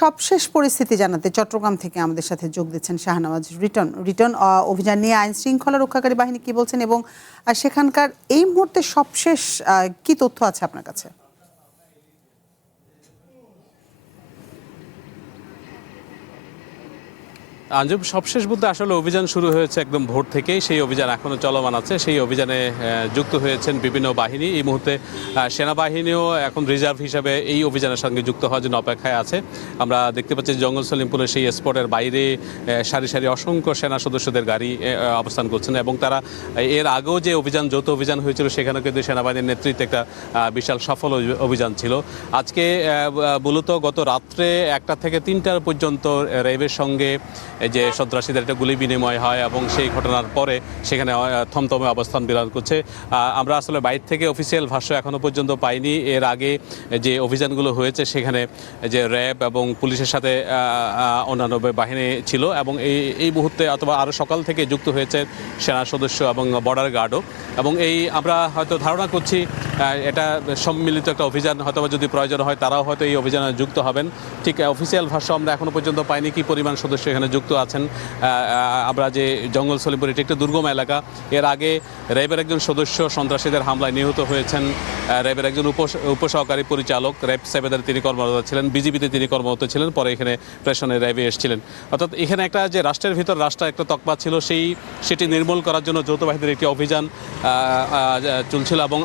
সবশেষ পরিস্থিতি জানাতে চট্টগ্রাম থেকে আমাদের সাথে যোগ দিচ্ছেন শাহনওয়াজ রিটন অভিযান নিয়ে আইন শৃঙ্খলা রক্ষাকারী বাহিনী কি বলছেন এবং সেখানকার এই মুহূর্তে সবশেষ কি তথ্য আছে আপনার কাছে? আঞ্জুম, সবশেষ বলতে আসলে অভিযান শুরু হয়েছে একদম ভোর থেকেই। সেই অভিযান এখনও চলমান আছে। সেই অভিযানে যুক্ত হয়েছেন বিভিন্ন বাহিনী। এই মুহূর্তে সেনাবাহিনীও এখন রিজার্ভ হিসাবে এই অভিযানের সঙ্গে যুক্ত হওয়ার জন্য অপেক্ষায় আছে। আমরা দেখতে পাচ্ছি জঙ্গল সলিমপুরের সেই স্পটের বাইরে সারি সারি অসংখ্য সেনা সদস্যদের গাড়ি অবস্থান করছেন এবং তারা এর আগেও যে অভিযান যৌথ অভিযান হয়েছিল সেখানে কিন্তু সেনাবাহিনীর নেতৃত্বে একটা বিশাল সফল অভিযান ছিল। আজকে মূলত গত রাত্রে 1টা থেকে 3টা পর্যন্ত র্যাবের সঙ্গে যে সন্ত্রাসীদের একটা গুলি বিনিময় হয় এবং সেই ঘটনার পরে সেখানে থমথমে অবস্থান বিরাজ করছে। আমরা আসলে বাইরে থেকে অফিসিয়াল ভাষ্য এখনও পর্যন্ত পাইনি। এর আগে যে অভিযানগুলো হয়েছে সেখানে যে র্যাব এবং পুলিশের সাথে অন্যান্য বাহিনী ছিল এবং এই মুহূর্তে অথবা আরও সকাল থেকে যুক্ত হয়েছে সেনা সদস্য এবং বর্ডার গার্ডও। এবং আমরা হয়তো ধারণা করছি এটা সম্মিলিত একটা অভিযান, হয়তো যদি প্রয়োজন হয় তারাও হয়তো এই অভিযানে যুক্ত হবেন। ঠিক অফিসিয়াল ভাষ্য আমরা এখনও পর্যন্ত পাইনি কি পরিমাণ সদস্য এখানে যুক্ত আছেন। আমরা যে জঙ্গল সলিমপুর এটি একটা দুর্গম এলাকা। এর আগে র্যাবের একজন সদস্য সন্ত্রাসীদের হামলায় নিহত হয়েছেন। র্যাবের একজন উপসহকারী পরিচালক, র্যাব 7-এর তিনি কর্মরত ছিলেন, বিজিবিতে তিনি কর্মরত ছিলেন, পরে এখানে প্রেষণে র্যাবে এসেছিলেন। অর্থাৎ এখানে একটা যে রাষ্ট্রের ভিতর রাষ্ট্র একটা তকমা ছিল সেটি নির্মূল করার জন্য যৌথ বাহিনীর একটি অভিযান চলছিল এবং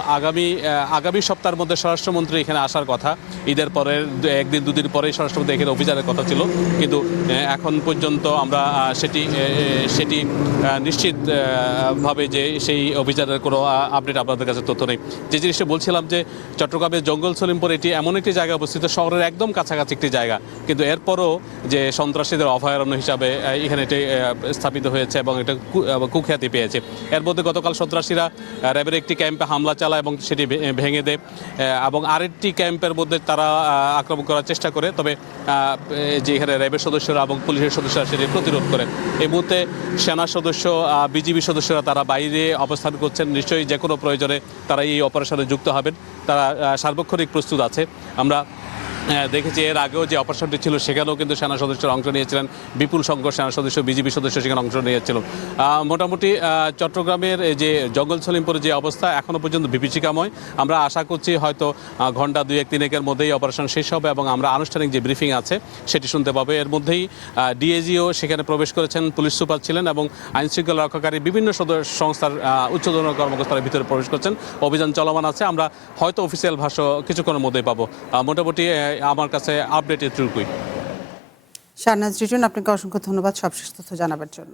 আগামী সপ্তাহের মধ্যে স্বরাষ্ট্রমন্ত্রী এখানে আসার কথা। ঈদের পরের 1-2 দিন পরেই স্বরাষ্ট্রমন্ত্রী এখানে অভিযানের কথা ছিল, কিন্তু এখন পর্যন্ত আমরা সেটি নিশ্চিতভাবে যে সেই অভিযানের কোনো আপডেট আপনাদের কাছে তথ্য নেই। যে জিনিসটা বলছিলাম যে চট্টগ্রামের জঙ্গল সলিমপুর এটি এমন একটি জায়গায় অবস্থিত, শহরের একদম কাছাকাছি একটি জায়গা, কিন্তু এরপরও যে সন্ত্রাসীদের অভয়ারণ্য হিসাবে এখানে এটি স্থাপিত হয়েছে এবং এটা কুখ্যাতি পেয়েছে। এর মধ্যে গতকাল সন্ত্রাসীরা র্যাবের একটি ক্যাম্পে হামলা চালায় এবং সেটি ভেঙে দেয় এবং আরেকটি ক্যাম্পের মধ্যে তারা আক্রমণ করার চেষ্টা করে, তবে যে এখানে র্যাবের সদস্যরা এবং পুলিশের সদস্যরা সেটি প্রতিরোধ করে। এই মুহূর্তে সেনা সদস্য, বিজিবি সদস্যরা তারা বাইরে অবস্থান করছেন। নিশ্চয়ই যে কোনো প্রয়োজনে তারা এই অপারেশনে যুক্ত হবেন, তারা সার্বক্ষণিক প্রস্তুত আছে। আমরা দেখেছি এর আগেও যে অপারেশনটি ছিল সেখানেও কিন্তু সেনা সদস্যরা অংশ নিয়েছিলেন, বিপুল সংখ্যক সেনা সদস্য, বিজিবি সদস্য সেখানে অংশ নিয়েছিল। মোটামুটি চট্টগ্রামের যে জঙ্গল সলিমপুরের যে অবস্থা এখনও পর্যন্ত বিভীষিকাময়। আমরা আশা করছি হয়তো ঘন্টা 2-1-3 মধ্যেই অপারেশন শেষ হবে এবং আমরা আনুষ্ঠানিক যে ব্রিফিং আছে সেটি শুনতে পাবো। এর মধ্যেই ডিএজিও সেখানে প্রবেশ করেছেন, পুলিশ সুপার ছিলেন এবং আইনশৃঙ্খলা রক্ষাকারী বিভিন্ন সংস্থার উচ্চতর কর্মকর্তারা ভিতরে প্রবেশ করছেন। অভিযান চলমান আছে। আমরা হয়তো অফিসিয়াল ভাষ্য কিছুক্ষণের মধ্যেই পাবো। মোটামুটি আমার কাছে আপডেট এটুকুই। শাহনওয়াজ রিটন, আপনাকে অসংখ্য ধন্যবাদ সবশেষ তথ্য জানাবার জন্য।